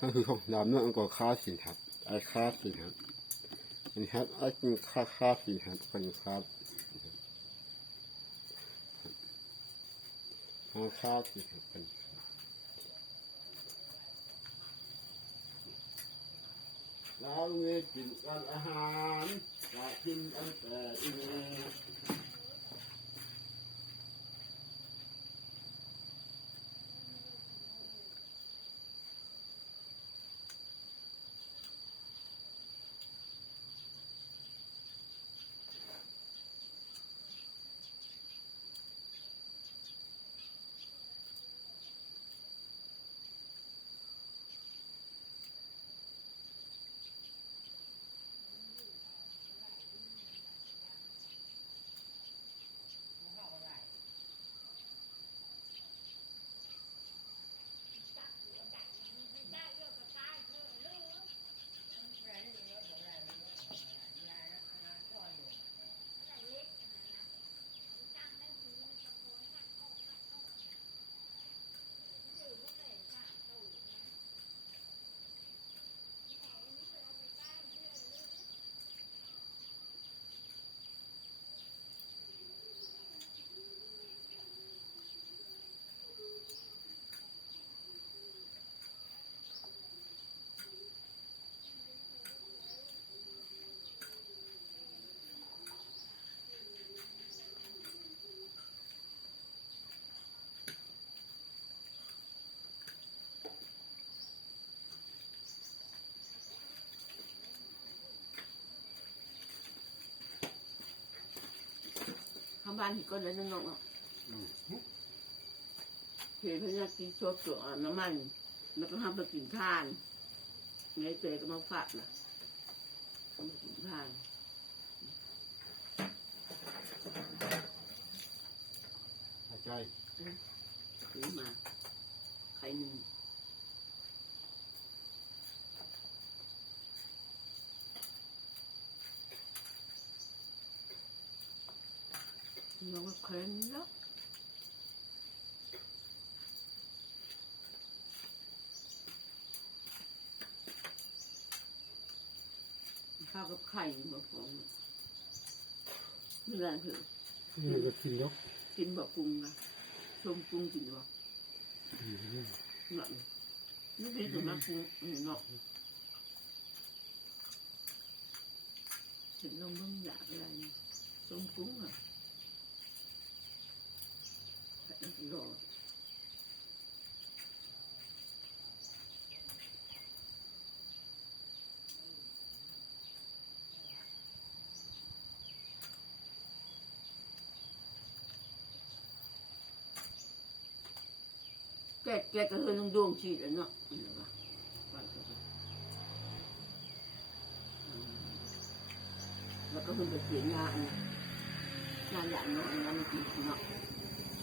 ก็คือของดำเนี่ยมันก็ค่าสินครับไอ้ค่าสินครับอันนี้ครับไอ้กินค่าค่าสินครับคนครับค่าค่าสินครับคนแล้วมีกินกันอาหารจะกินกันแต่อี บ้านก็เลยนั่งงงเห็นพนักกินชดตัวน้ำมันแล้วก็ทำไปกินทานไงเตยก็มาฝากนะทำไปกินทานหายใจซื้อมาไข่หนึ่ง เราก็เคยแล้วข้าวกับไข่มาฟองไม่ได้เผื่อนี่ก็กินยกกินแบบปรุงนะชมปรุงกินวะเนาะนี่เป็นตัวนักปรุงเนาะถึงเราเบิ่งอยากอะไรชมปรุงอะ แต่รอแกแกก็เคยลงดวงชีดแล้วเ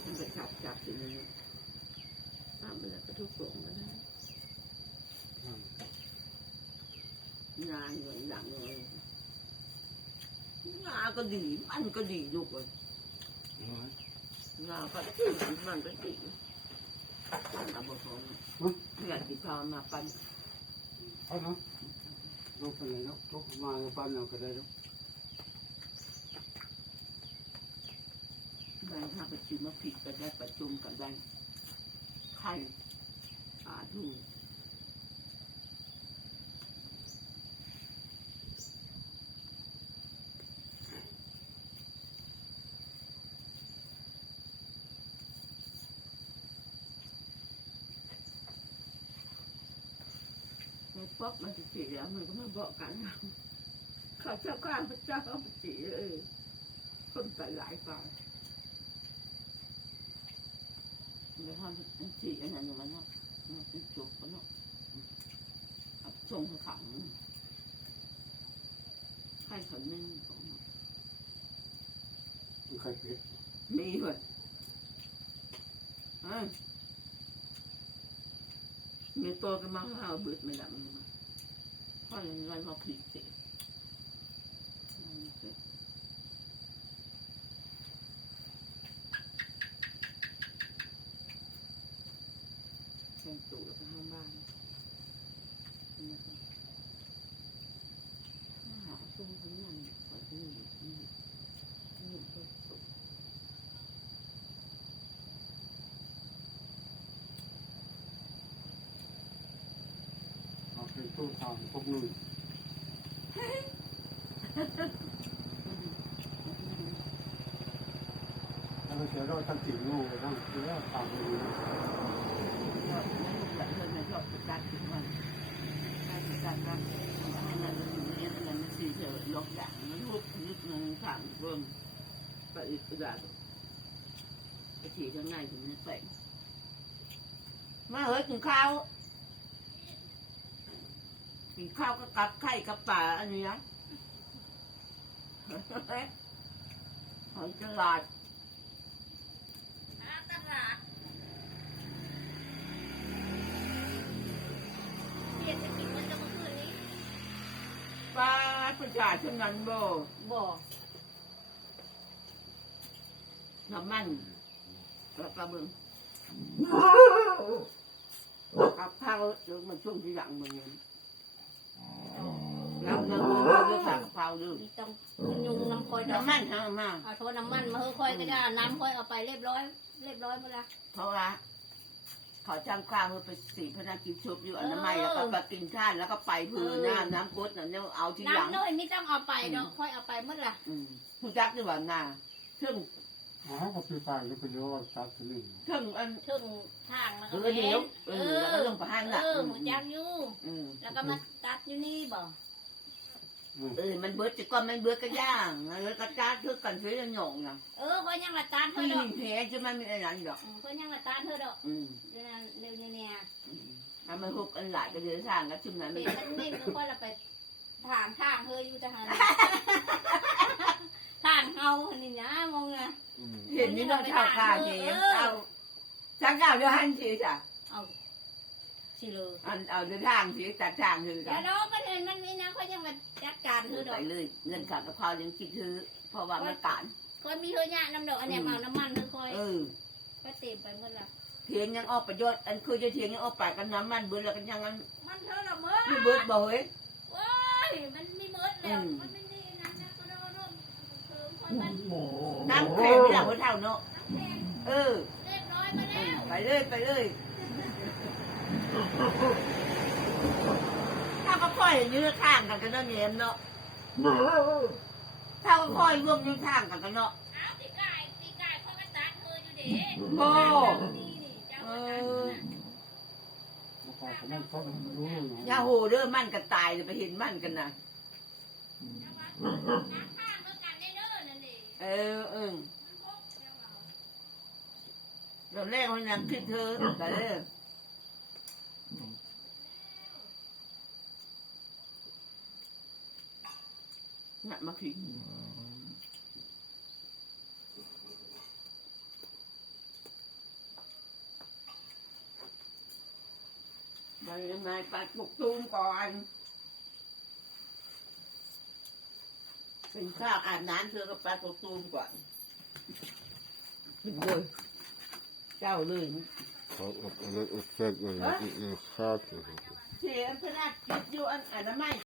มแล้วก็เพิ่งไปเปลี่ยนงานงานอย่างเนาะงานมันกินเนาะมันไปจับจับสิเนี่ยเนาะตามไปแล้วก็ทุกกลงแล้วงานเงินดังเลยงานก็ดีมันก็ดีลูกเลยงานก็ดีมันก็ดีปั้นเอาบะฟองอยากกินข้ามาปั้นเอาเนาะยกไปเลยยกยกมาบ้านเราก็ได้ยกได้ถ้าไปชิมมาผิดก็ได้ประชุมกันได้ไข่ปลาทูในป๊อกมันจะสีแล้วมันก็มาบอกกันเราขาเจ้าข้าพระเจ้าปสีเออคนไปหลายป่าย เดี๋ยวทำเป็นสีอันนั้นอยู่มันเนาะมันเป็นจุกมันเนาะเอาจงขังให้เขานึ่งของมันมันไข่เป็ดมีเว้ยเอ้ยมีตัวกันมาห้าเบิดไม่ดับมันมาเพราะอะไรเราผิดเสีย ทรงตู่แล้วก็ห้องบ้านนถ้าหาทรงทั้งนั้นก็จะมีนี่นี่ก็สุขเป็นตู้ทางพวกนู้นแล้วเสียรอดตั้งสี่ลูกทั้วเสียรอดทางไป เรื่องในยอดปรถึงมันได้ประจัดครับอันนั้นมันเรียนเงินมันสี่เถอะยกอย่างมันทุกยึดเงินขังเบิ่งไปอีกกระดาษไปฉีดข้างในถึงนี้ไปมาเฮ้ยกินข้าวกินข้าวก็กับไข่กับป่าอันนี้นะหอยตลาด ตลาดเรียนจะกินมันจะมาคืนนี้ ปลา ประชาชนนั้นบ่บอกน้ำมันแล้วก็เบิ่งกับข้าวเดี๋ยวมันช่วงที่หลังมึงเนี่ยแล้วเรื่องเรื่องเรื่องกับข้าวดูนี่ต้องยุงน้ำคอยดอกน้ำมันทางมาเอาโทษน้ำมันมาเฮ้คอยก็ได้น้ำคอยเอาไปเรียบร้อย เรียบร้อยหมดละเพราะว่าขอจ้างข้าวเพื่อไปสีพนักกินชุบอยู่อนามัยแล้วก็ไปกินข้าวแล้วก็ไปพื้นน้ำน้ำกดน่ะเนี่ยเอาที่หลังน้ำน้อยไม่ต้องเอาไปดอกคอยเอาไปหมดละอืมผู้จักดีกว่าน่ะซึ่งอ๋อก็คือไปก็ไปเยอะว่าจัดที่นี่ซึ่งอันถึงทางแล้วเอก็อเดี๋ยวเอเออแล้วก็อลงไปห้างละเออหัวจักอยู่อืมแล้วก็มาตัดอยู่นี่บ่ เออมันเบิดจะก็มันเบิดก็ย่างแล้วก็จ้าคือกันซื้อยังหยงน่ะเออคอยยังละตัดเธที่อดอกแพ้จะมันมีอะไรหรอกอืมคอยยังละตัดเธอดอกอืมเดี๋ยวเร็วเนี่ยทำมาหุบกันหลายก็เดือดทางก็จุ่มนั้นเป็มันนมันไม่ก็คอยเราไปทางทางเธออยู่ทหารทางเฮาอันนี้นะมองไงเห็นนี่เราเท่าข้าเห็นเอาจ้างข้าวเดือหันสิจ้ะเอา สิเลยอันเอาเดือทางสิตัดทางคือเดี๋กัยวนน้องมันเห็นมันมีนะเขายังมาจัดการเธอดไปอกเลยเงินขาดกะเพรายังคิดถือเพราะว่ามันการคนมีเธอเนี่ยน้ำดอกอันเนี้ยเอาน้ำมันเธอคอยเออก็เต็มไปหมดละเทียงยังออกประโยชน์อันคือจะเทียงยังออกไปกันน้ำมันเบิดแล้วกันยังงั้นมันเธอละเมื่อไม่เบิดบ่เฮ้ยโอ้ยมันมีเมิดแล้วมันไม่ได้นั่นนะก็โดนโดนเพิ่มคนมันน้ำแข็งไม่หลังหัวเท่าเนาะน้ำแข็งเออเรียบร้อยมาแล้วไปเลยไปเลย ถ้าก็ค่อยยืดข้างกันกันเนาะเนียมเนาะถ้าก็ค่อยร่วมยืดข้างกันกันเนาะเอาตีไก่ตีไก่พ่อกระตัดเธออยู่เด้โอ้นี่นี่เจ้าเอกระตัดอนะแล้วก็เขาไม่รู้อย่าโหเด้อมันกันตายเลยไปเห็นมันกันนะน้ำข้างเมื่อกันได้เด้อนั่นเองเออเออเราแรกมันยังคิดเธอแต่เด้อ น่ะมาผิดไปยังไงไปปลุกตูมก่อน เป็นข้าวอาบน้ำเธอก็ไปปลุกตูมก่อนถึงเลยเจ้าเลยเขาเอาอันนั้นเอาเสร็จเลยข้าวสิครับเสียพระราชกิจอยู่อันอันามัย